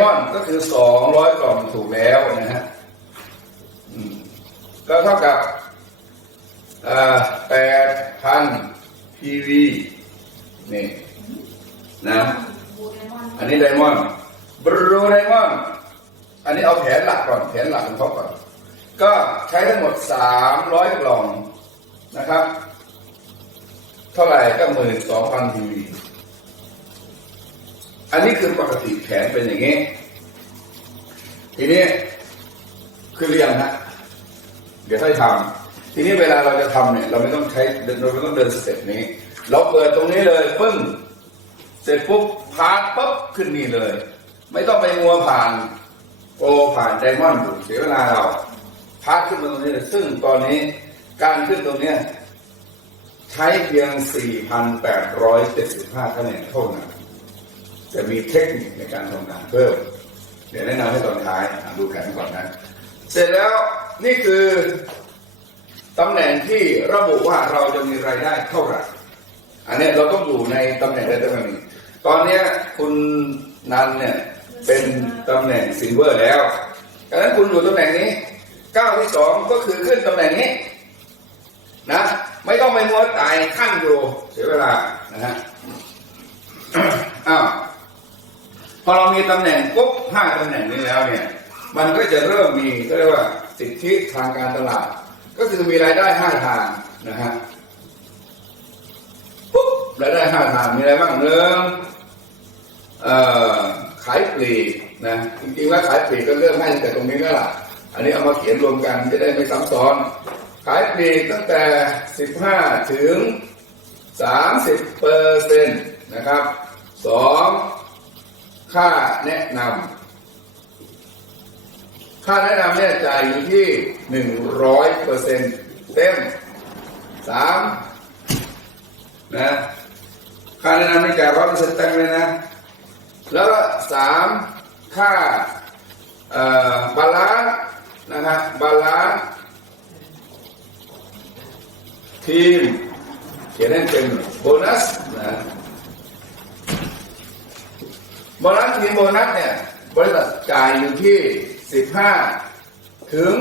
ก้อนก็คือสองร้อยกล่องถูกแล้วนะฮะก็เท่ากับแปดพัน PV นี่นะ อันนี้ไดมอนด์บรูไดมอนด์อันนี้เอาแผนหลักก่อนแผนหลักของเขาก่อน ก็ใช้ทั้งหมดสามร้อยกล่องนะครับ เท่าไหร่ก็หมื่นสองพัน PV อันนี้คือปกติแผนเป็นอย่างนี้ ทีนี้คือเรียงฮะเดี๋ยวค่อยทำทีนี้เวลาเราจะทำเนี่ย เราไม่ต้องใช้เราไม่ต้องเดินสเต็ปนี้ เราเปิดตรงนี้เลยปึ้งเสร็จปุ๊บพาดปุ๊บขึ้นนี่เลย ไม่ต้องไปมัวผ่านโอผ่านไดมอนด์อยู่เสียเวลาเราพาดขึ้นมาตรงนี้เลยซึ่งตอนนี้การขึ้นตรงเนี้ยใช้เพียง 4,875คะแนนเท่านั้น จะมีเทคนิคในการทำงานเพิ่ม เดี๋ยวแนะนำให้ตอนท้ายอะดูแผนก่อนนะ เสร็จแล้วนี่คือตำแหน่งที่ระบุว่าเราจะมีรายได้เท่าไหร่ อันนี้เราต้องอยู่ในตำแหน่งใดตำแหน่งหนึ่งตอนนี้คุณนันเนี่ยเป็นตำแหน่งซิลเวอร์แล้วดังนั้นคุณอยู่ตำแหน่งนี้ก้าวที่สองก็คือขึ้นตำแหน่งนี้นะไม่ต้องไปมัวตายขั้นอยู่เสียเวลานะฮะอ้าว อเรามีตำแหน่งปุ๊บห้าตำแหน่งนี้แล้วเนี่ย มันก็จะเริ่มมีก็เรียกว่าสิทธิทางการตลาด ก็คือมีรายได้ห้าทางนะฮะปุ๊บรายได้ห้าทางมีอะไรบ้างเนื้องเอ่อขายปลีกนะจริงๆแล้วขายปลีกก็เรื่องให้ตั้งแต่ตรงนี้แล้วล่ะ อันนี้เอามาเขียนรวมกันจะได้ไม่ซ้ำซ้อน ขายปลีกตั้งแต่สิบห้าถึงสามสิบเปอร์เซ็นต์นะครับสอง ค่าแนะนำค่าแนะนำเนี่ยจ่ายอยู่ที่หนึ่งร้อยเปอร์เซ็นต์เต็มสามนะค่าแนะนำไม่จ่ายร้อยเปอร์เซ็นต์เต็มเลยนะ แล้วสามค่าบาลานซ์นะฮะบาลานซ์ทีมเขียนให้เป็นโบนัสนะ โบนัสทีมโบนัสเนี่ยบริษัทจ่ายอยู่ที่ 15 ถึง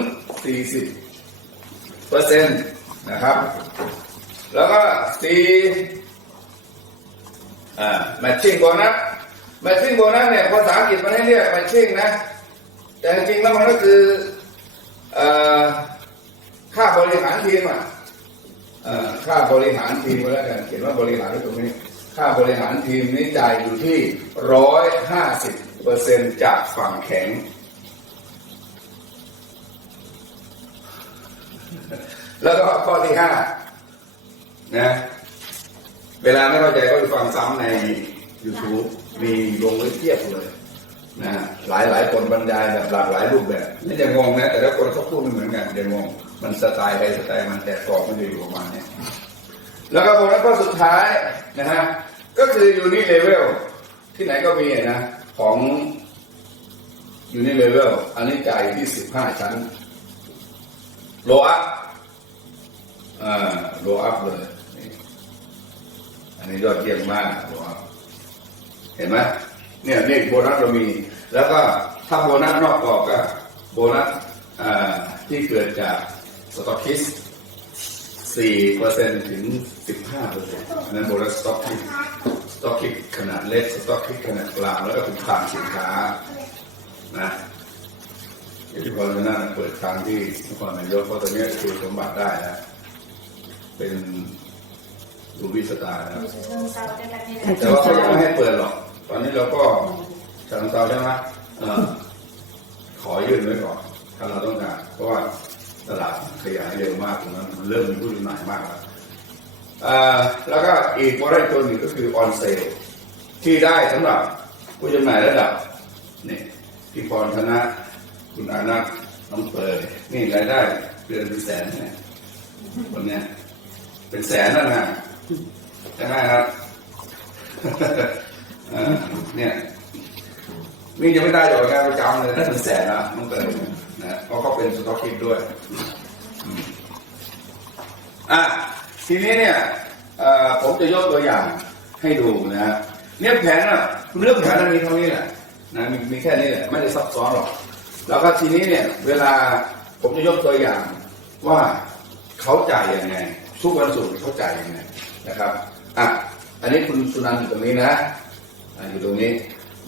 40เปอร์เซ็นต์นะครับ แล้วก็สีอ่าแมทชิ่งโบนัสแมทชิ่งโบนัสเนี่ยภาษาอังกฤษมันให้เรียกแมทชิ่งนะ แต่จริงๆแล้วมันก็คือเอ่อค่าบริหารทีมอะเอ่อค่าบริหารทีมก็แล้วกันเขียนว่าบริหารไว้ตรงนี้ ค่าบริหารทีมนี้จ่ายอยู่ที่ร้อยห้าสิบเปอร์เซ็นจากฝั่งแข็ง แล้วก็ข้อที่ห้านะเวลาไม่เข้าใจก็ไปฟังซ้ำใน YouTube มีลงไว้เทียบเลยนะหลายหลายคนบรรยายแบบหลากหลายรูปแบบไม่จะงงนะ แต่ละคนเขาพูดไม่เหมือนกันอย่างงมันสไตล์ใครสไตล์มันแต่กรอบมันจะอยู่ประมาณนี้แล้วก็บอกแล้วก็สุดท้ายนะฮะ ก็คือยูนิเลเวลที่ไหนก็มีนะ ของยูนิเลเวลอันนี้จ่ายที่สิบห้าชั้น โลอัพอ่าโลอัพเลย อันนี้ยอดเยี่ยมมากโลอัพเห็นไหมเนี่ยนี่โบนัสเรามี แล้วก็ถ้าโบนัสนอกกรอบก็โบนัสอ่าที่เกิดจากสต็อกคิส สี่เปอร์เซ็นถึงสิบห้าเปอร์เซ็นต์อันนั้นโบนัสสต็อกคิสสต็อกคิดขนาดเล็กสต็อกคิดขนาดกลางแล้วก็คุณค่าสินค้านะเดี๋ยวที่พอจะนั่งเปิดทางที่นครนายกเพราะตอนนี้คือสมบัติได้นะเป็นรูบิสตาร์นะแต่ว่าเขายังไม่ให้เปิดหรอก ตอนนี้เราก็ฉลังเตาใช่ไหมเออขอยื่นไว้ก่อนถ้าเราต้องการเพราะว่า ตลาดขยายเร็วมากตรงนั้นมันเริ่มมีผู้จำหน่ายมากแล้วแล้วก็อีกโปรดักต์ตัวหนึ่งก็คือออนเซลที่ได้สำหรับผู้จำหน่ายระดับนี่พี่พรธนะ คุณอานัทน้องเปยนี่รายได้เดือนเป็นแสนเนี่ยคนเนี้ยเป็นแสนแล้วนะใช่ไหมครับเนี่ยนี่ยังไม่ได้ดอกงานประจำเลยได้ถึงแสนนะน้องเตย นะเพราะเขาเป็นสต็อกคิดด้วยอะทีนี้เนี่ยผมจะยกตัวอย่างให้ดูนะฮะเนี่ยแผนอะเรื่องแผนมีเท่านี้แหละนะมีมีแค่นี้แหละไม่ได้ซับซ้อนหรอก แล้วก็ทีนี้เนี่ย เวลาผมจะยกตัวอย่างว่าเขาจ่ายยังไงทุกวันศุกร์เขาจ่ายยังไงนะครับอะอันนี้คุณสุนันท์อยู่ตรงนี้นะอยู่ตรงนี้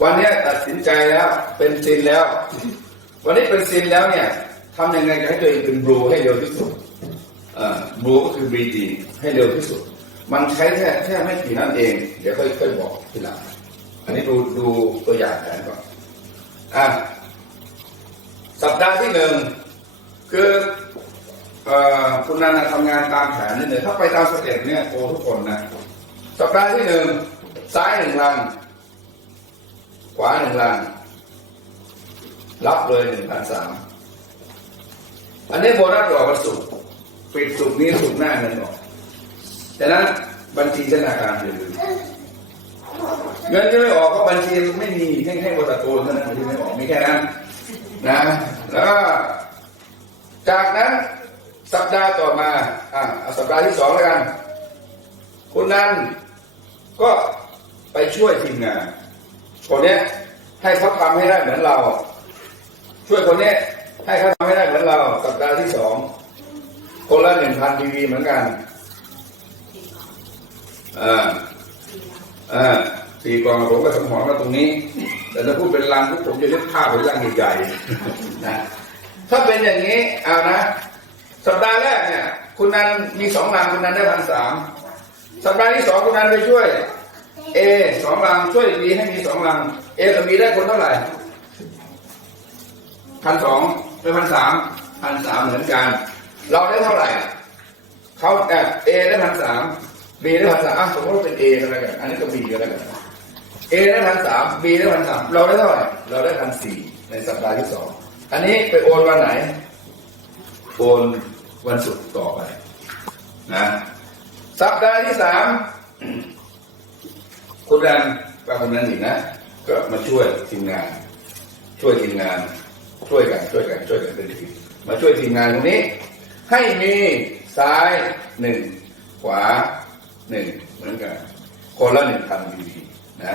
วันนี้ตัดสินใจแล้วเป็นซินแล้ว วันนี้เป็นซินแล้วเนี่ยทำยังไงจะให้ตัวเองเป็นบลูให้เร็วที่สุดบลูก็คือบรีดีให้เร็วที่สุด มันใช้แค่แค่ไม่กี่นั่นเอง เดี๋ยวค่อยค่อยบอกทีหลังอันนี้ดูดูตัวอย่างแผนก่อนอะสัปดาห์ที่หนึ่งคือคุณนันทำงานตามแผนนี่เลยถ้าไปตามสเต็ปเนี่ยโอ้ทุกคนนะสัปดาห์ที่หนึ่งซ้ายหนึ่งลังขวาหนึ่งลัง รับเลยหนึ่งพันสามอันนี้โบนัสต่อวันศุกร์ปิดศุกร์นี้ศุกร์หน้าเงินออกแต่นั้นบัญชีธนาคารอย่าลืมเงินที่ไม่ออกก็บัญชีไม่มีให้ให้บริษัทโอนเท่านั้นที่ไม่ออกมีแค่นั้นนะแล้วก็จากนั้นสัปดาห์ต่อมาอะเอาสัปดาห์ที่สองแล้วกันคุณนันก็ไปช่วยทีมงานคนเนี้ยให้เขาทำให้ได้เหมือนเรา ช่วยคนนี้ให้เขาทำให้ได้เหมือนเราสัปดาห์ที่สองคนละหนึ่งพันทีวีเหมือนกันอ่าอ่าสี่กองผมก็สมองมาตรงนี้ แต่ถ้าพูดเป็นลังผมจะนึกภาพเป็นลังใหญ่ๆนะถ้าเป็นอย่างนี้เอานะสัปดาห์แรกเนี่ย คุณนันมีสองลังคุณนันได้พันสามสัปดาห์ที่สองคุณนันไปช่วย เอสองลังช่วยบีให้มีสองลังเอกับบีได้คนเท่าไหร่ พันสองไปพันสามพันสามเหมือนกัน เราได้เท่าไหร่เขาเอได้พันสามบีได้พันสามอะสมมติว่าเป็นเอกันแล้วกัน อันนี้ก็บีกันแล้วกันเอได้พันสามบีได้พันสามเราได้เท่าไหร่เราได้พันสี่ในสัปดาห์ที่สองอันนี้ไปโอนวันไหน โอนวันศุกร์ต่อไปนะสัปดาห์ที่สามคุณแรมกับคนนั้นอีกนะ ก็มาช่วยทีมงาน ช่วยทีมงาน ช่วยกันช่วยกันช่วยกันเป็นทีมมาช่วยทีมงานตรงนี้ ให้มีซ้ายหนึ่งขวาหนึ่งเหมือนกันคนละหนึ่งพันดีนะ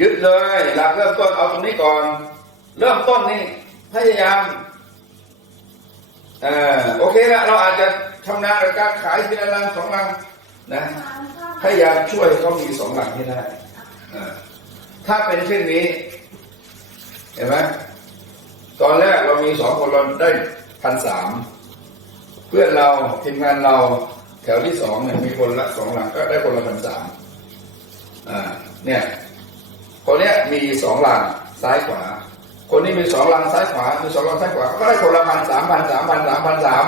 ยึดเลยหลักเริ่มต้นเอาตรงนี้ก่อน เริ่มต้นนี่พยายามเออโอเคละเราอาจจะทำงานกับการขายทีละลังสองลังนะพยายามช่วยเขามีสองลังให้ได้ถ้าเป็นเช่นนี้ เห็นไหม ตอนแรกเรามีสองคนเราได้พันสามเพื่อนเราทีมงานเราแถวที่สองเนี่ยมีคนละสองหลังก็ได้คนละพันสามอ่าเนี่ยคนเนี้ยมีสองหลังซ้ายขวา คนนี้มีสองหลังซ้ายขวามีสองหลังซ้ายขวาก็ได้คนละพันสามพันสามพันสามพันสาม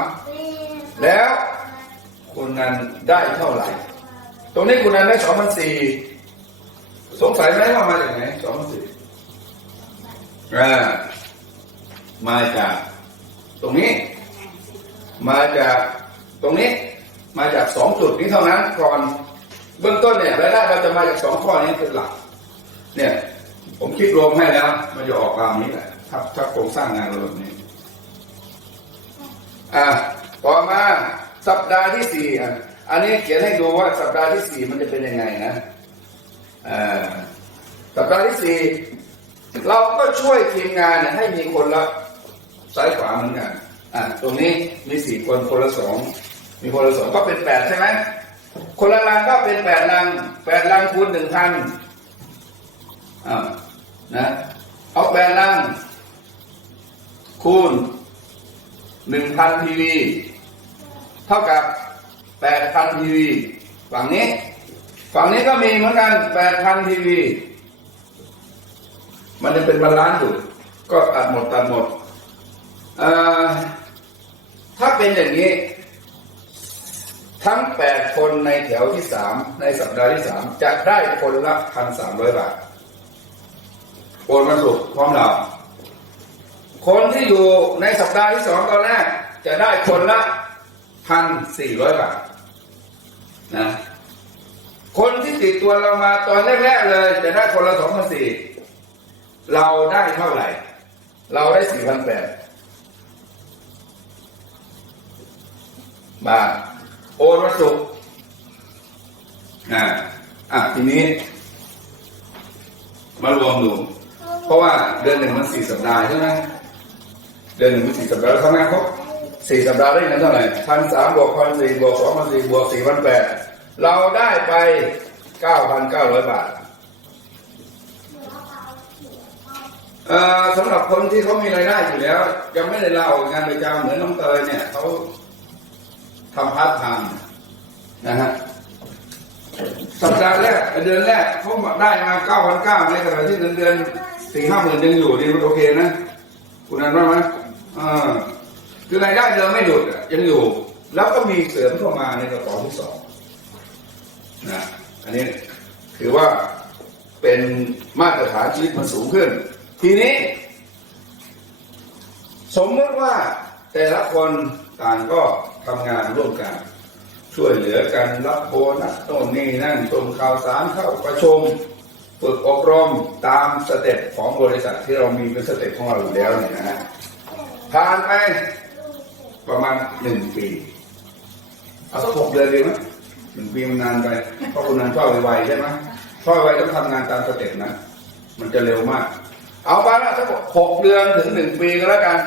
แล้วคุณนันได้เท่าไหร่ ตรงนี้คุณนันได้สองพันสี่สงสัยไหมว่ามาจากไหนสองพันสี่อ่า มาจากตรงนี้ มาจากตรงนี้ มาจากสองจุดนี้เท่านั้นก่อนเบื้องต้นเนี่ยรายได้เราจะมาจากสองข้อนี้เป็นหลัก เนี่ย ผมคิดรวมให้แล้ว มันจะออกตามนี้แหละถ้าถ้าโครงสร้างงานเราแบบนี้ อะต่อมาสัปดาห์ที่สี่อะอันนี้เขียนให้ดูว่าสัปดาห์ที่สี่มันจะเป็นยังไงนะอ่าสัปดาห์ที่สี่เราก็ช่วยทีมงานเนี่ยให้มีคนละ ซ้ายขวาเหมือนกันอะตรงนี้มีสี่คนคนละสองมีคนละสองก็เป็นแปดใช่ไหมคนละลังก็เป็นแปดลังแปดลังคูณหนึ่งพันอ่านะเอาแปดลังคูณหนึ่งพันทีวีเท่ากับแปดพันทีวีฝั่งนี้ ฝั่งนี้ก็มีเหมือนกันแปดพันทีวีมันจะเป็นบาลานซ์อยู่ก็ตัดหมดตัดหมด ถ้าเป็นอย่างนี้ ทั้งแปดคนในแถวที่สามในสัปดาห์ที่สามจะได้คนละพันสามร้อยบาทโอนมาสุกพร้อมเรา คนที่อยู่ในสัปดาห์ที่สองตอนแรก จะได้คนละพันสี่ร้อยบาทนะคนที่ติดตัวเรามาตอนแรกๆเลย จะได้คนละสองพันสี่เราได้เท่าไหร่ เราได้สี่พันแปด บาทโอนวัสดุอ่าอะทีนี้ มารวมดูเพราะว่าเดือนหนึ่งมันสี่สัปดาห์ใช่ไหมเดือนหนึ่งมันสี่สัปดาห์แล้วทำงานครบสี่สัปดาห์ได้เงินเท่าไหร่พันสามบวกพันสี่บวกสองพันสี่บวกสี่พันแปดเราได้ไปเก้าพันเก้าร้อยบาทเออสำหรับคนที่เขามีรายได้อยู่แล้วยังไม่ได้ลาออกจากงานประจำเหมือนน้องเตยเนี่ยเขา ทำพาร์ทไทม์นะฮะสัปดาห์แรกเดือนแรกเขาได้มาเก้าพันเก้าในขณะที่เงินเดือนสี่ห้าหมื่นยังอยู่ดีมันโอเคนะคุณนันว่าไหมอ่าคือรายได้เดิมไม่หยุดยังอยู่ แล้วก็มีเสริมเข้ามาในกระเป๋าที่สองนะอันนี้ถือว่าเป็นมาตรฐานชีวิตมันสูงขึ้น ทีนี้ สมมติว่าแต่ละคนต่างก็ ทำงานร่วมกัน ช่วยเหลือกันรับโบนัสโน่นนี่นั่นส่งข่าวสารเข้าประชุมฝึกอบรมตามสเต็ปของบริษัทที่เรามีเป็นสเต็ปของเราอยู่แล้วเนี่ยนะฮะผ่านไปประมาณหนึ่งปีเอาสักหกเดือนดีไหมหนึ่งปีมันนานไปเพราะคุณนันชอบไวๆใช่ไหมชอบไวต้องทำงานตามสเต็ปนะมันจะเร็วมาก เอาไปละสักหกเดือนถึงหนึ่งปีก็แล้วกัน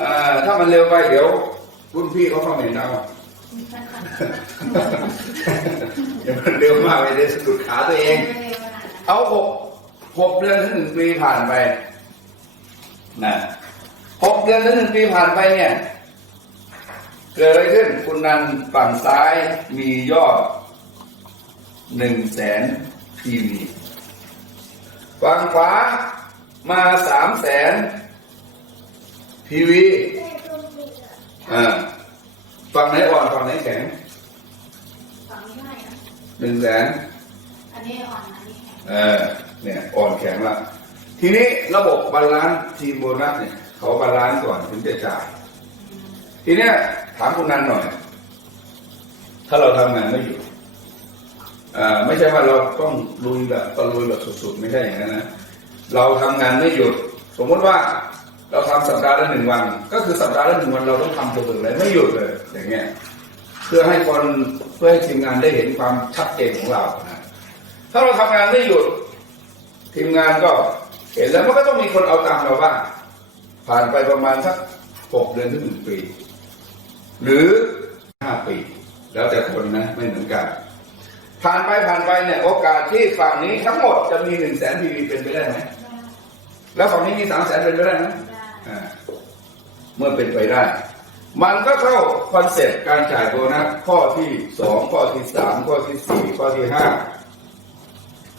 อ่อถ้ามันเร็วไปเดี๋ยว รุ่นพี่เขาเข้าเหม็นเอาอย่ามันเร็วมากไปเดี๋ยวสะดุดขาตัวเอง เอาหกหกเดือนถึงหนึ่งปีผ่านไปนะหกเดือนถึงหนึ่งปีผ่านไปเนี่ยเกิดอะไรขึ้น คุณนันฝั่งซ้ายมียอดหนึ่งแสนทีวีฝั่งขวามาสามแสนทีวี อ่าฝั่งไหนอ่อนฝั่งไหนแข็งฝั่งนี้เท่าไหร่นะหนึ่งแสนอันนี้อ่อนอันนี้แข็งเออเนี่ยอ่อนแข็งละทีนี้ระบบบาลานซ์ทีมโบนัสเนี่ยเขาบาลานซ์ก่อนถึงจะจ่าย ทีเนี้ยถามคุณนันหน่อย ถ้าเราทำงานไม่อยู่อ่าไม่ใช่ว่าเราต้องลุยแบบตะลุยแบบสุดๆ ไม่ใช่อย่างนั้นนะเราทำงานไม่หยุด สมมติว่า เราทำสัปดาห์ละหนึ่งวัน ก็คือสัปดาห์ละหนึ่งวันเราต้องทำตัวอื่นเลยไม่หยุดเลยอย่างเงี้ยเพื่อให้คนเพื่อให้ทีมงานได้เห็นความชัดเจนของเรานะถ้าเราทำงานไม่หยุด ทีมงานก็เห็นแล้วมันก็ต้องมีคนเอาตามเราบ้างผ่านไปประมาณสักหกเดือนถึงหนึ่งปี หรือห้าปี แล้วแต่คนนะไม่เหมือนกัน ผ่านไปผ่านไปเนี่ยโอกาสที่ฝั่งนี้ทั้งหมดจะมีหนึ่งแสนทีวีเป็นไปได้ไหมแล้วฝั่งนี้มีสามแสนเป็นไปได้ไหม เมื่อเป็นไปได้ มันก็เข้าคอนเซ็ปต์การจ่ายโบนัสข้อที่สองข้อที่สามข้อที่สี่ข้อที่ห้า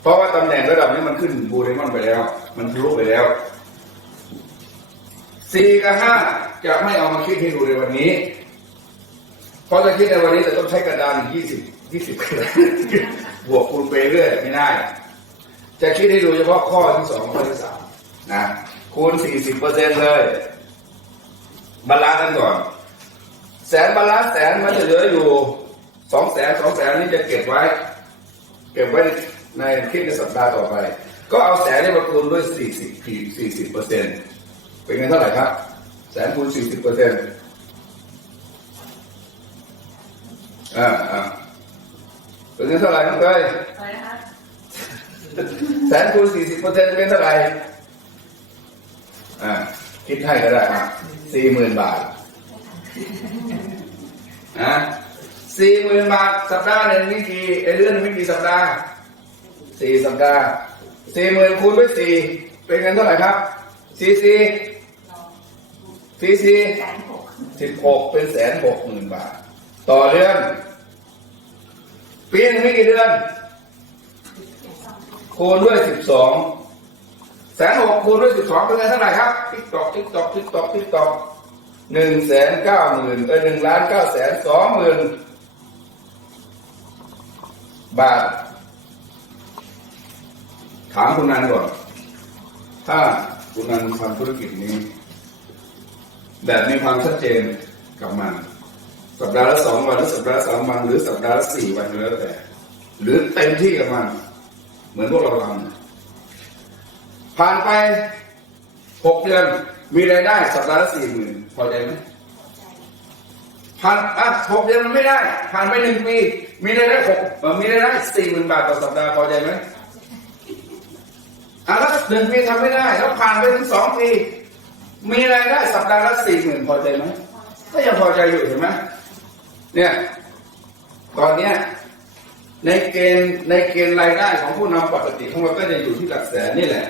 เพราะว่าตำแหน่งระดับนี้มันขึ้นบูเรมอนไปแล้ว มันทะลุไปแล้วสี่กับห้าจะไม่เอามาคิดให้ดูในวันนี้ เพราะถ้าคิดในวันนี้จะต้องใช้กระดานยี่สิบยี่สิบกระดานบวกคูณไปเรื่อยไม่ได้ จะคิดให้ดูเฉพาะข้อที่สองข้อที่สามนะ คูณสี่สิบเปอร์เซ็นเลยบาลานซ์กันก่อน แสนบาลานซ์แสนมันจะเหลืออยู่สองแสนสองแสนนี้จะเก็บไว้ เก็บไว้ในคลิปในสัปดาห์ต่อไป ก็เอาแสนนี้มาคูณด้วย40พี40เปอร์เซ็นต์เป็นเงินเท่าไหร่ครับ แสนคูณ40เปอร์เซ็นต์อ่าอ่าเป็นเงินเท่าไหร่น้องเต้ยอะไรนะคะแสนคูณ40เปอร์เซ็นต์เป็นเท่าไหร่ อ่าคิดให้ก็ได้ครับ40,000บาทนะ40,000บาทสัปดาห์หนึ่งมีกี่ไอเรื่องหนึ่งมีกี่สัปดาห์สี่สัปดาห์สี่หมื่นคูณด้วยสี่เป็นเงินเท่าไหร่ครับสี่สี่สี่สี่สิบหกเป็นแสนหกหมื่นบาท ต่อเดือนปีหนึงไม่กี่เดือนคูณด้วยสิบสอง แสนหกคูณด้วยสิบสองเป็นเงินเท่าไหร่ครับติ๊กตอกติ๊กตอกติ๊กตอกติ๊กตอกหนึ่งแสนเก้าหมื่นเออหนึ่งล้านเก้าแสนสองหมื่นบาท ถามคุณนันก่อน ถ้าคุณนันทำธุรกิจนี้ แบบมีความชัดเจนกับมัน สัปดาห์ละสองวันหรือสัปดาห์ละสามวันหรือสัปดาห์ละสี่วันก็แล้วแต่ หรือเต็มที่กับมัน เหมือนพวกเราทำ ผ่านไปหกเดือนมีรายได้สัปดาห์ละสี่หมื่นพอใจไหมผ่านอะหกเดือนมันไม่ได้ ผ่านไปหนึ่งปีมีรายได้หกมีรายได้สี่หมื่นบาทต่อสัปดาห์พอใจไหมอะแล้วหนึ่งปีทำไม่ได้ แล้วผ่านไปถึงสองปีมีรายได้สัปดาห์ละสี่หมื่นพอใจไหมก็ยังพอใจอยู่เห็นไหมเนี่ยตอนเนี้ยในเกณฑ์ในเกณฑ์รายได้ของผู้นำปกติของเราก็จะอยู่ที่หลักแสนนี่แหละ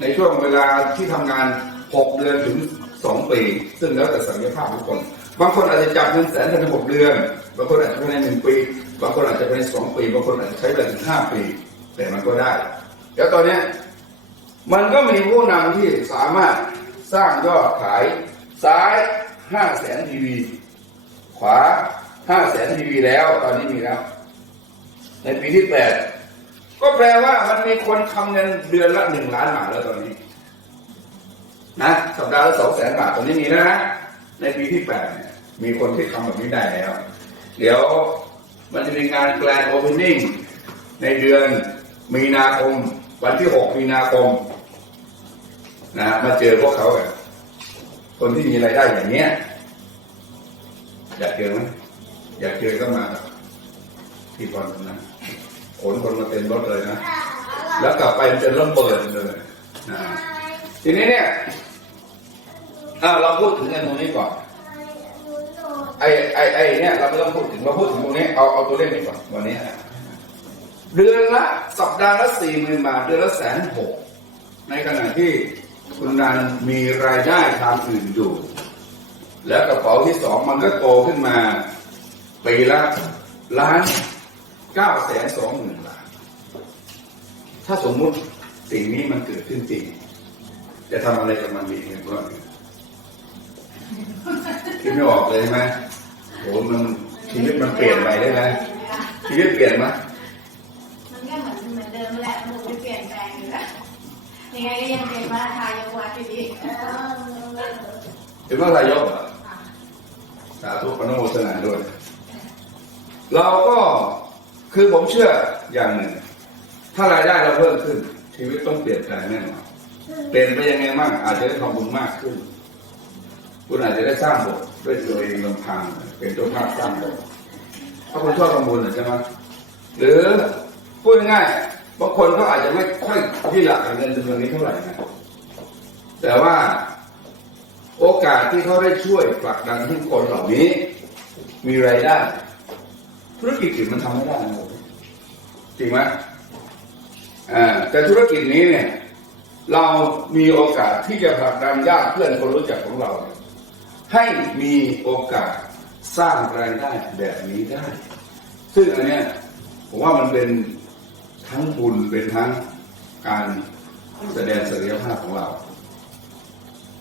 ในช่วงเวลาที่ทำงานหกเดือนถึงสองปี ซึ่งแล้วแต่ศักยภาพของคน บางคนอาจจะจับเงินแสนภายในหกเดือน บางคนอาจจะภายในหนึ่งปี บางคนอาจจะภายในสองปี บางคนอาจจะใช้เวลาถึงห้าปี แต่มันก็ได้ แล้วตอนนี้มันก็มีผู้นำที่สามารถสร้างยอดขายซ้ายห้าแสนทีวีขวาห้าแสนทีวีแล้ว ตอนนี้มีแล้ว ในปีที่แปด ก็แปลว่ามันมีคนทำเงินเดือนละหนึ่งล้านบาทแล้วตอนนี้ นะสัปดาห์ละสองแสนบาทตอนนี้มีแล้วนะในปีที่แปดเนี่ยมีคนที่ทำแบบนี้ได้แล้ว เดี๋ยวมันจะมีงานแกลนโอเพนนิ่งในเดือนมีนาคม วันที่หกมีนาคม นะมาเจอพวกเขากันคนที่มีรายได้อย่างเนี้ยอยากเจอไหมอยากเจอก็มาที่บอลนะ ขนคนมาเต็มรถเลยนะ แล้วกลับไปมันจะเริ่มเปิดเลยนะทีนี้เนี่ยอ่าเราพูดถึงเงินตรงนี้ก่อนไอ้ไอ้ไอ้เนี่ยเราไม่ต้องพูดถึงเราพูดถึงตรงนี้เอาเอาตัวเลขนี้ก่อนวันนี้เดือนละสัปดาห์ละสี่หมื่นบาทเดือนละแสนหกในขณะที่คุณนันมีรายได้ทางอื่นอยู่ แล้วกระเป๋าที่สองมันก็โตขึ้นมาปีละล้าน เก้าแสนสองหมื่นบาทถ้าสมมุติสิ่งนี้มันเกิดขึ้นจริง จะทำอะไรกับมันดีเงินก้อนนี้คิดไม่ออกเลยใช่ไหมโหมันชีวิตมันเปลี่ยนไปได้ไหมชีวิตเปลี่ยนไหมมันก็เหมือนเหมือนเดิมแหละมันไม่เปลี่ยนแปลงอยู่แล้วยังไงก็ยังเป็นว่าทายกวัดอยู่ดีเป็นว่าอะไรยกเหรอสาธุปนโมทนาด้วย เราก็ คือผมเชื่ออย่างหนึ่งถ้ารายได้เราเพิ่มขึ้น ชีวิตต้องเปลี่ยนแปลงแน่นอนเปลี่ยนไปยังไงบ้างอาจจะได้ทำบุญมากขึ้น คุณอาจจะได้สร้างโบสถ์ด้วยตัวเองลำพังเป็นเจ้าภาพสร้างโบสถ์ถ้าคุณชอบทำบุญใช่ไหมหรือพูดง่ายๆบางคนก็อาจจะไม่ค่อยที่หลักกับเงินจำนวนนี้เท่าไหร่นะแต่ว่าโอกาสที่เขาได้ช่วยผลักดันให้คนเหล่านี้ มีรายได้ ธุรกิจอื่นมันทำไม่ได้นะจริงไหมอ่าแต่ธุรกิจนี้เนี่ย เรามีโอกาสที่จะผลักดันญาติเพื่อนคนรู้จักของเราเให้มีโอกาสสร้างรายได้แบบนี้ได้ ซึ่งอันเนี้ยผมว่ามันเป็นทั้งบุญเป็นทั้งการแสดงศักยภาพของเรา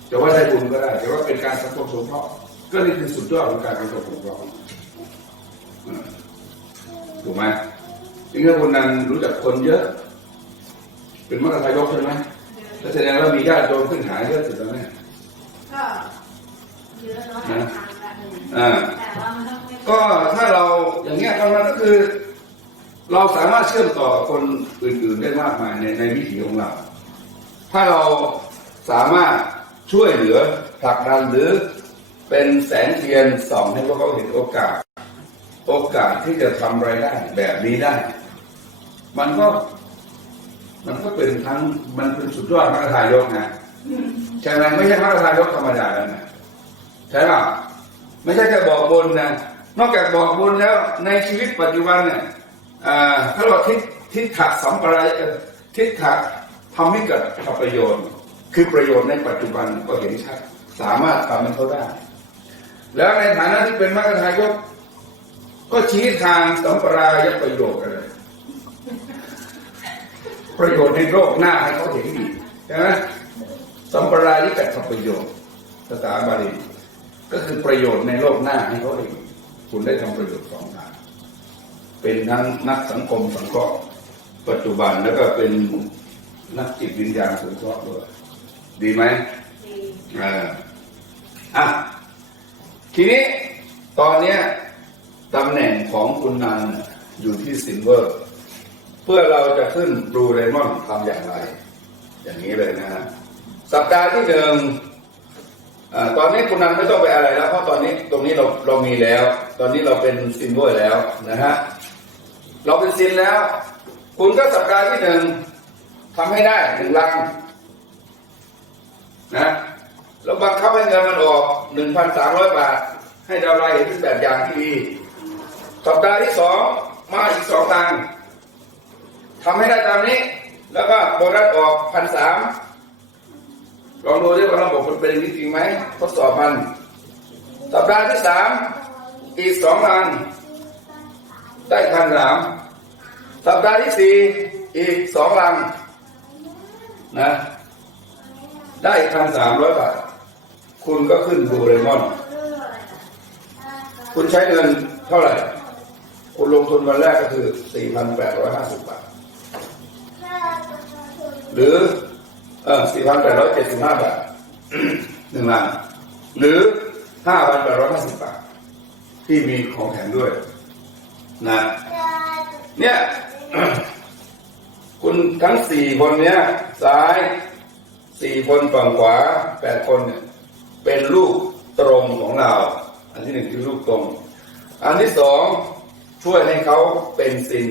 จะว่าได้บุญก็ได้แต่ว่าเป็นการสังคมสงเคราะห์ก็นี่คือสุดยอดของการสังคมสงเคราะห์ ถูกไหมจริงๆคนนั้นรู้จักคนเยอะ เป็นมรดกยกใช่ไหมแล้วแสดงว่ามีญาติโยมขึ้นหาเยอะสุดแล้วเนี่ยก็เยอะเนาะทางแบบหนึ่งอ่าแต่ว่ามันต้องไม่ก็ถ้าเราอย่างเงี้ยตอนนั้นก็คือ เราสามารถเชื่อมต่อกับคนอื่นๆได้มากมายในในวิถีของเรา ถ้าเราสามารถช่วยเหลือผลักดันหรือเป็นแสงเทียนส่องให้พวกเขาเห็นโอกาส โอกาสที่จะทำรายได้แบบนี้ได้ มันก็ มันก็เป็นทั้งมันเป็นสุดยอดมรรคทายกนะใช่ไหมไม่ใช่มรรคทายกธรรมดาแล้วนะใช่ป่ะไม่ใช่แค่บอกบุญนะนอกจากบอกบุญแล้วในชีวิตปัจจุบันเนี่ยถ้าเราทิศทิศถักสัมปรายทิศถักทำให้เกิดประโยชน์ คือประโยชน์ในปัจจุบันก็เห็นชัดสามารถทำให้เขาได้ แล้วในฐานะที่เป็นมรรคทายก ก็ชี้ทางสัมปรายประโยชน์อะไรประโยชน์ในโลกหน้าให้เขาเห็นอีกใช่ไหมสัมปรายิกัตถประโยชน์ภาษาบาลีก็คือประโยชน์ในโลกหน้าให้เขาเห็นคุณได้ทำประโยชน์สองทางเป็นทั้งนักสังคมสังเคราะห์ปัจจุบันแล้วก็เป็นนักจิตวิญญาณสงเคราะห์ด้วยดีไหมดีอ่าอะทีนี้ตอนเนี้ย ตำแหน่งของคุณนันอยู่ที่ซิลเวอร์ เพื่อเราจะขึ้นบลูเรมอนทำอย่างไร อย่างนี้เลยนะฮะสัปดาห์ที่หนึ่งอาตอนนี้คุณนันไม่ต้องไปอะไรแล้ว เพราะตอนนี้ตรงนี้เราเรามีแล้ว ตอนนี้เราเป็นซินเวอร์แล้วนะฮะเราเป็นซินแล้ว คุณก็สัปดาห์ที่หนึ่งทำให้ได้หนึ่งลังนะแล้วบังคับให้เงินมันออกหนึ่งพันสามร้อยบาท ให้ดาวไลเห็นเป็นแบบอย่างที่ดี สัปดาห์ที่สองมาอีกสองลังทำให้ได้ตามนี้ แล้วก็โบนัสออกพันสามลองดูดิว่าระบบมันเป็นอย่างนี้จริงไหมทดสอบมัน สัปดาห์ที่สามอีกสองลังได้พันสามสัปดาห์ที่สี่อีกสองลังนะ ได้พันสามร้อยบาท คุณก็ขึ้นดูเรมอน คุณใช้เงินเท่าไหร่ คุณลงทุนวันแรกก็คือสี่พันแปดร้อยห้าสิบบาท หรือ เออสี่พันแปดร้อยเจ็ดสิบห้าบาทหนึ่งล้านหรือห้าพันแปดร้อยห้าสิบบาท ที่มีของแถมด้วยนะเนี่ย คุณทั้งสี่คนเนี้ย ซ้ายสี่คนฝั่งขวาแปดคนเนี่ย เป็นลูกตรงของเรา อันที่หนึ่งคือลูกตรง อันที่สอง ช่วยให้เขาเป็นซิน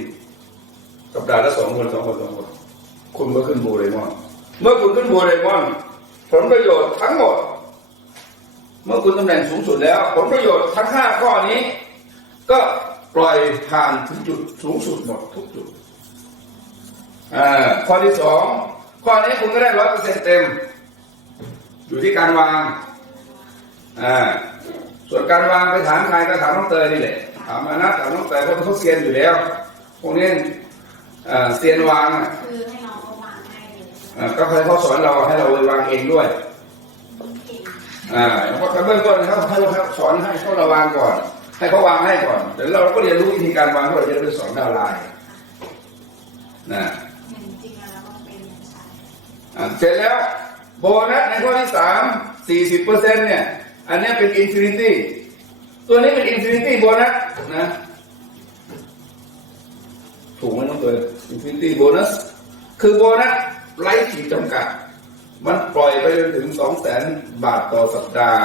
สัปดาห์ละสองคนสองคนสองคนคุณก็ขึ้นบูเรมอน เมื่อคุณขึ้นบูเรมอน ผลประโยชน์ทั้งหมด เมื่อคุณตำแหน่งสูงสุดแล้ว ผลประโยชน์ทั้งห้าข้อนี้ ก็ปล่อยผ่านถึงจุดสูงสุดหมดทุกจุดอ่าข้อที่สองข้อนี้คุณก็ได้ร้อยเปอร์เซ็นต์เต็ม อยู่ที่การวางอ่าส่วนการวางไปถามใครก็ถามน้องเตยนี่แหละ ถามมานะถามน้องเตยเพราะเขาเซียนอยู่แล้ว พวกนี้อ่าเซียนวางอะคือให้น้องเขาวางให้เลยอ่าก็เคยเขาสอนเราให้เราไปวางเองด้วยเก่งอ่าเพราะเบื้องต้นเขาให้เราสอนให้เขาระวางก่อน ให้เขาวางให้ก่อนเดี๋ยวเราก็เรียนรู้วิธีการวางที่เราจะได้ไปสอนดาวน์ไลน์นะเห็นจริงแล้วก็เป็นอย่างใช่อ่าเสร็จแล้วโบนัสในข้อที่สามสี่สิบเปอร์เซ็นต์เนี่ย อันเนี้ยเป็นอินฟินิตี้ ตัวนี้เป็นอินฟินิตี้โบนัสนะ ถูกไหมน้องเตยอินฟินิตี้โบนัสคือโบนัสไร้ขีดจำกัด มันปล่อยไปจนถึงสองแสนบาทต่อสัปดาห์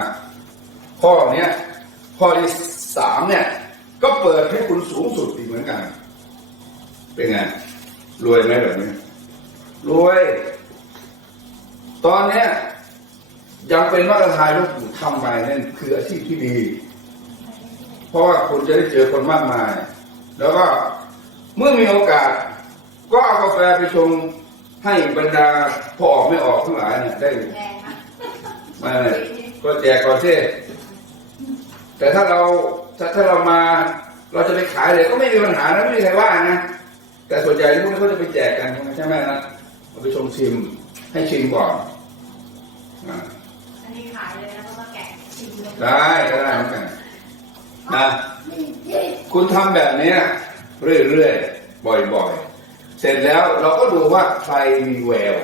ข้อเนี้ย ข้อที่สามเนี่ย ก็เปิดให้คุณสูงสุดอีกเหมือนกัน เป็นไง รวยไหมแบบนี้ รวย ตอนเนี้ยยังเป็นมาตรฐานลูกอยู่ทำไปนั่นคืออาชีพที่ดี ราะว่าคุณจะได้เจอคนมากมาย แล้วก็เมื่อมีโอกาส ก็เอากาแฟไปชงให้บรรดาพอออกไม่ออกทั้งหลายเนี่ยได้แรงนะมาก็แจกก่อนเทศแต่ถ้าเราถ้าถ้าเรามาเราจะไปขายเลยก็ไม่มีปัญหานะไม่มีใครว่านะแต่ส่วนใหญ่พวกนี้เขาจะไปแจกกันใช่ไหมนะเอาไปชมชิมให้ชิมก่อนอ่าอันนี้ขายเลยนะเพราะว่าแกะชิมเลยได้ก็ได้เหมือนกัน นะคุณทำแบบนี้เรื่อยๆ บ่อยๆ เสร็จแล้วเราก็ดูว่าใครมีแวว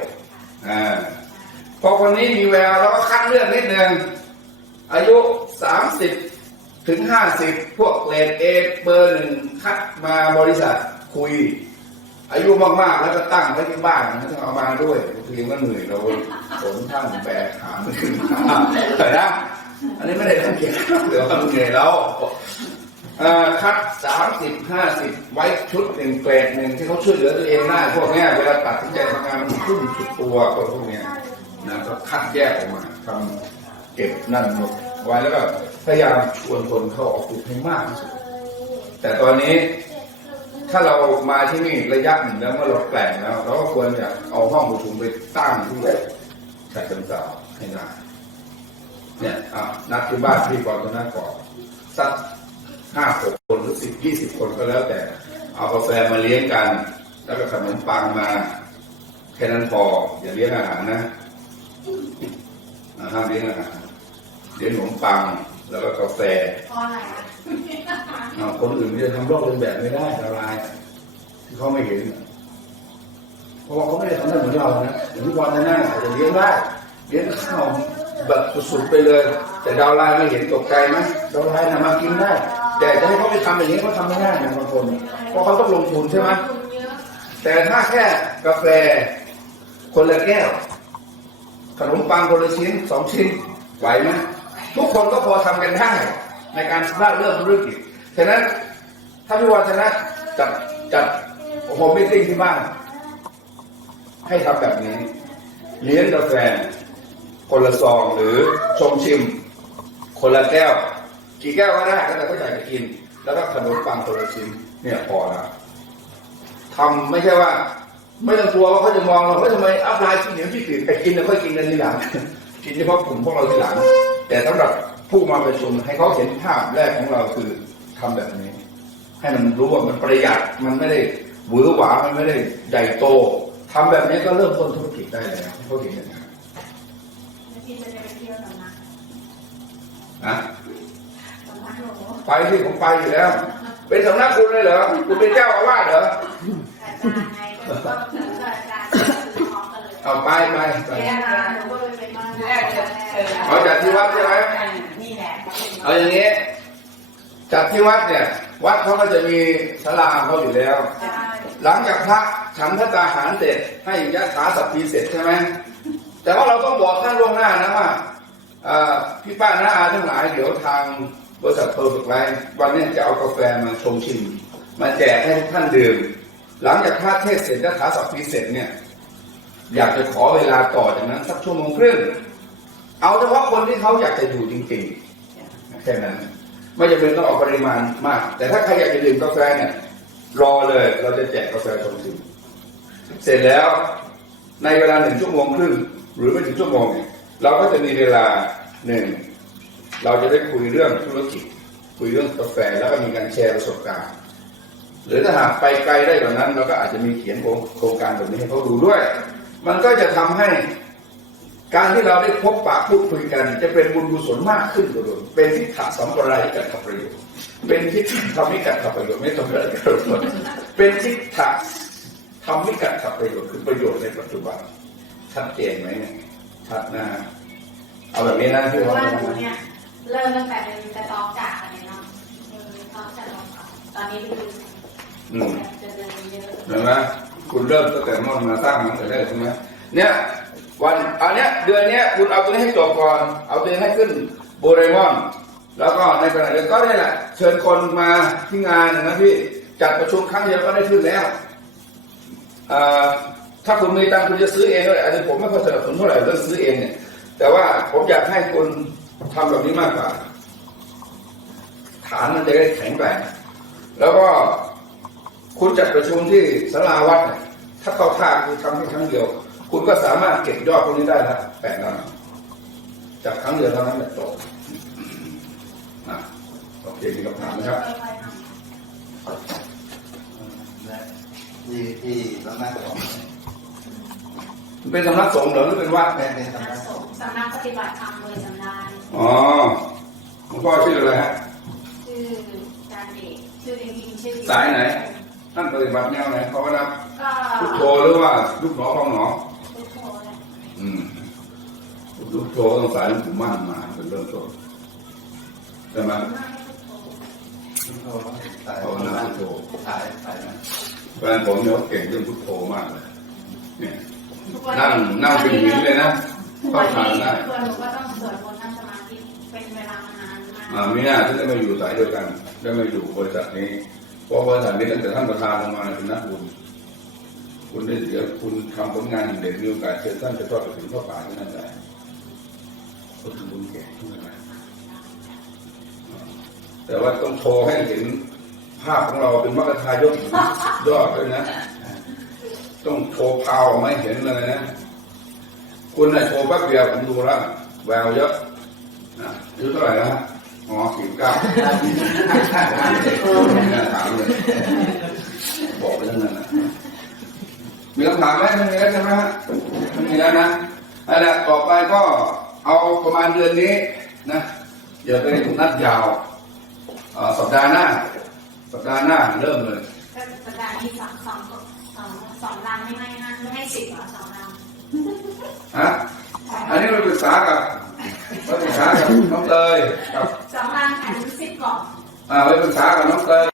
อ่าพอคนนี้มีแววเราก็คัดเลือกนิดนึงอายุสามสิบถึงห้าสิบพวกเลดเอเบอร์หนึ่งคัดมาบริษัทคุย อายุมากๆ แล้วก็ตั้งไว้ที่บ้านไม่ต้องเอามาด้วยทีมก็เหนื่อยเราขนท่านแบกหามมันขึ้นมาแต่นะ อันนี้ไม่ได้ต้องเกียรเดี๋ยวมันเหนื่อยแล้วคัดสามสิบห้าสิบไว้ชุดหนึ่งเกรดหนึ่งที่เขาช่วยเหลือตัวเองได้พวกนี้เวลาตัดสินใจทำงานมันขึ้นสุดตัวคนพวกนี้นะก็คัดแยกออกมาทำเก็บนั่นหมดไว้แล้วก็พยายามชวนคนเข้าออกกลุ่มให้มากที่สุดแต่ตอนนี้ถ้าเรามาที่นี่ระยะหนึ่งแล้วเมื่อเราแปลงแล้วเราก็ควรจะเอาห้องประชุมไปตั้งที่ฉะเชิงเทราให้ได้ เนี่ยอะนัดที่บ้านพี่กรก็นัดก่อนสักห้าหกคนหรือสิบยี่สิบคนก็แล้วแต่ เอากาแฟมาเลี้ยงกัน แล้วก็ขนมปังมาแค่นั้นพออย่าเลี้ยงอาหารนะอ่าห้ามเลี้ยงอาหารเลี้ยงขนมปังแล้วก็กาแฟเพราะอะไรอะอ่าคนอื่นจะทำลอกเลียนแบบไม่ได้ละลายที่เขาไม่เห็นน่ะเพราะว่าเขาไม่ได้ทำได้เหมือนเรานะอย่างที่บอลนั่นน่ะอาจจะเลี้ยงได้เลี้ยงข้าว แบบสุดๆไปเลย แต่ดาวไลน์ไม่เห็นตกใจไหมดาวไลน์นะมากินได้ แต่จะให้เขาไปทำอย่างนี้เขาทำไม่ได้นะบางคนเพราะเขาต้องลงทุนใช่ไหมแต่ถ้าแค่กาแฟคนละแก้ว ขนมปังคนละชิ้นสองชิ้นไหวไหมทุกคนก็พอทำกันได้ในการสร้างเรื่องธุรกิจฉะนั้นถ้าพี่วันชนะจัดจัดโฮมมิทติ้งที่บ้านใให้ทำแบบนี้เลี้ยงกาแฟ คนละซองหรือชงชิม คนละแก้ว กี่แก้วก็ได้ก็แต่ก็อยากจะกิน แล้วก็ขนมปังคนละชิ้นเนี่ยพอแล้วทำไม่ใช่ว่า ไม่ต้องกลัวว่าเขาจะมองเราว่าทำไมอัพไลน์กินเหนียวที่ตื่นไปกินแล้วค่อยกินกันทีหลังกินเฉพาะกลุ่มพวกเราทีหลัง แต่สำหรับผู้มาประชุมให้เขาเห็นภาพแรกของเราคือทำแบบนี้ ให้มันรู้ว่ามันประหยัดมันไม่ได้หวือหวามันไม่ได้ใหญ่โตทำแบบนี้ก็เริ่มต้นธุรกิจได้แล้วเขาเห็นอย่างนั้น แล้วพี่จะไปเที่ยวสำนักนะสำนักหลวงไปที่ผมไปอยู่แล้ว เป็นสำนักคุณเลยเหรอ คุณเป็นเจ้าอาวาสเหรออาจารย์ไงก็ก็ถือว่าอาจารย์คือพร้อมกันเลยเอาไปไปไปเรียนมาหนูก็เลยเป็นมาแรกจะเจอเอาจัดที่วัดใช่ไหมนี่แหละเอาอย่างนี้ จัดที่วัดเนี่ย วัดเขาก็จะมีศาลาของเขาอยู่แล้วใช่หลังจากพระฉันพระตาหารเสร็จให้ยะถาสัพพีเสร็จใช่ไหม แต่ว่าเราต้องบอกท่านล่วงหน้านะว่าพี่ป้าน้าอาทั้งหลายเดี๋ยวทางบริษัทเพอร์ฟไลฟ์วันนี้จะเอากาแฟมาชงชิม มาแจกให้ทุกท่านดื่ม หลังจากพระเทศเสร็จยะถาสัพพีเสร็จเนี่ย อยากจะขอเวลาต่อจากนั้นสักชั่วโมงครึ่งเอาเฉพาะคนที่เขาอยากจะอยู่จริงๆแค่นั้น ไม่จำเป็นต้องออกปริมาณมาก แต่ถ้าใครอยากจะดื่มกาแฟเนี่ยรอเลยเราจะแจกกาแฟชงชิมเสร็จแล้วในเวลาหนึ่งชั่วโมงครึ่ง หรือไม่ถึงชั่วโมงเนี่ยเราก็จะมีเวลาหนึ่งเราจะได้คุยเรื่องธุรกิจ คุยเรื่องกาแฟแล้วก็มีการแชร์ประสบการณ์ หรือถ้าหากไปไกลได้กว่านั้น เราก็อาจจะมีเขียนโครงการแบบนี้ให้เขาดูด้วย มันก็จะทำให้การที่เราได้พบปะพูดคุยกัน จะเป็นบุญกุศลมากขึ้นกว่าเดิมเป็นทิฏฐะสัมปรายกับขับประโยชน์เป็นทิฏฐะทำให้กัดขับประโยชน์ไม่ทำให้กัดประโยชน์เป็นทิฏฐะทำให้กัดขับประโยชน์คือประโยชน์ในปัจจุบัน ชัดเจนไหมเนี่ยชัดนะเอาแบบนี้นะคืพี่อว่าว่าหนูเนี่ยเริ่มตั้งแต่เป็นกระต๊อบจากอะไรเนาะเออต๊อกจากเราตอนนี้คืออืมจะเดินเยอะเห็นไหมคุณเริ่มตั้งแต่นอนมาสร้างมันแต่แรกใช่ไหมเนี่ยวันอันเนี้ยเดือนเนี้ยคุณเอาตัวนี้ให้จบก่อน เอาตัวนี้ให้ขึ้นโบเรมอนแล้วก็ในขณะเดียวกันก็ได้แหละ เชิญคนมาที่งานนะพี่จัดประชุมครั้งเดียวก็ได้ขึ้นแล้วเอ่อ ถ้าคุณมีตังค์คุณจะซื้อเองก็ได้อันนี้ผมไม่ค่อยสนับสนุนเท่าไหร่เรื่องซื้อเองเนี่ย แต่ว่าผมอยากให้คุณทำแบบนี้มากกว่า ฐานมันจะได้แข็งแกร่งแล้วก็คุณจัดประชุมที่สาราวัดเนี่ยถ้าเข้าท่าคือทำแค่ครั้งเดียว คุณก็สามารถเก็บยอดพวกนี้ได้ละแปดล้านจากครั้งเดียวเท่านั้นแหละจบอะโอเคมีคำถามไหมครับค่อยๆทำที่ที่สำนักของ เป็นสำนักสงฆ์เหรอหรือเป็นวัดเป็นเป็นสำสำนันักกสงฆ์สำนักปฏิบัติธรรมเลยสำนักอ๋อหลวงพ่อชื่ออะไรฮะชื่อจานเด็กชื่อจริงๆชื่อสายไหนท่านปฏิบัติแนวไหนภาวนาก็พุทโธหรือว่าลูกหนอพองหนอพุทโธแหละอืมลูกโธต้องสายหลวงปู่มั่นมาเป็นเริ่มต้นใช่ไหมไม่พุทโธพุทโธสายภาวนาพุทโธสายสายนั้นแฟนผมเนี่ยเขาเก่งเรื่องพุทโธมากเลยเนี่ยทุกวั นั่งนั่งเป็นหินเลยนะทุกเข้าวันทางนี้ได้ควรหนูก็ต้องสวดมนต์นั่งสมาธิเป็นเวลานานมากอ่ามีหน้าที่ได้มาอยู่สายเดียวกัน ได้มาอยู่บริษัทนี้เพราะบริษัทนี้ตั้งแต่ท่านประธานลงมาเป็นนักบุญคุณได้เดี๋ยวคุณทำผลงานเด่นมีโอกาสเชิญท่านจะทอดไปถึงข้าป่าที่นั่นได้คนบุญแก่ทุกอะไรแต่ว่าต้องโชว์ให้เห็นภาพของเราเป็นมรรคทายกยอดด้วยนะ ต้องโชว์พาวออกมาให้เห็นเลยนะ คุณน่ะโชว์แป๊บเดียวผมดูแล้วแววเยอะนะอายุเท่าไหร่นะฮะอ๋อสี่เก้าไม่น่าถามเลยบอกไปทั้งนั้นนะมีคำถามไหมไม่มีแล้วใช่ไหมฮะไม่มีแล้วนะอันนั้นต่อไปก็เอาประมาณเดือนนี้นะอย่าไปนัดยาวอ่อสัปดาห์หน้า สัปดาห์หน้าเริ่มเลย สัปดาห์นี้สองสอง สองสองรังไม่ให้ห้าไม่ให้สิบเหรอสองรังฮะอันนี้เราปรึกษากับเราปรึกษากับน้องเตยกับสองรังแถมสิบกล่องอ่าไปปรึกษากับน้องเตย